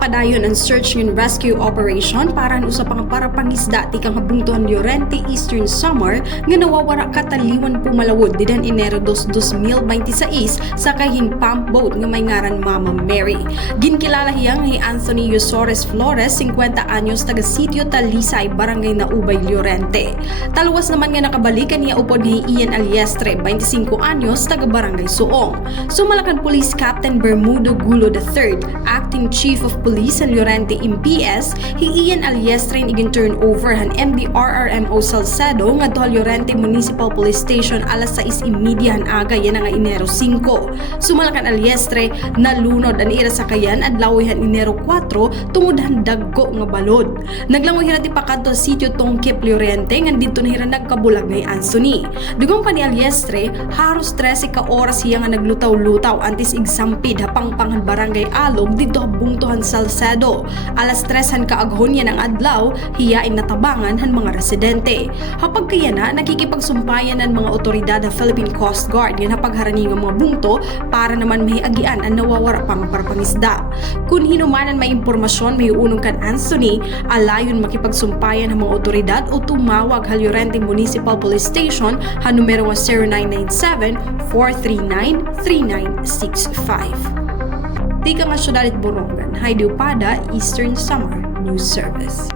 Padayon ang search and rescue operation para usapang parapangisda ti kang habungtuhan Llorente Eastern Samar nga nawawara kataliwan pumalawod didan Enero 2, 2026 sa kahing pump boat nga may ngaran Mama Mary. Ginkilala hiyang hi Anthony Yusores Flores, 50 anyos, taga Sitio Talisay, Barangay Naubay, Llorente. Talwas naman nga nakabalikan niya upod ni Ian Aliestre, 25 anyos, taga Barangay Suong. Sumalakan Police Captain Bermudo Gulo III, Acting Chief of Police and Llorente MPS, hi Ian Aliestre igin turn over han MDRRMO Salcedo nga to Llorente Municipal Police Station alas 6:30 han aga yan nga Enero 5. Sumalakan Aliestre nalunod an ira sa kayan adlaw han Enero 4 tungod han dagko nga balod. Naglangoy hira ti pakadto Sitio Tongkip Llorente nga dito na hira nagkabulag ngay Anthony. Dugong pa ni Aliestre haros 13 ka oras hiya nga naglutaw-lutaw antis igsampid hapang panghan Barangay Alog dito habungtuhan Salcedo. Alas 3 han kaaghon yan ang adlaw hiyain natabangan han mga residente. Hapag kaya na nakikipagsumpayan ng mga otoridad ng Philippine Coast Guard yan hapagharani ng mga bungto para naman mahiagian ang nawawara pang parapangisda. Kung hinumanan may impormasyon may unong kan Anthony, alayon makipagsumpayan ng mga otoridad o tumawag hal Llorente Municipal Police Station han numero 0997-439-3965. Tika nga Syudad Borongan, Heidi Upada, Eastern Samar News Service.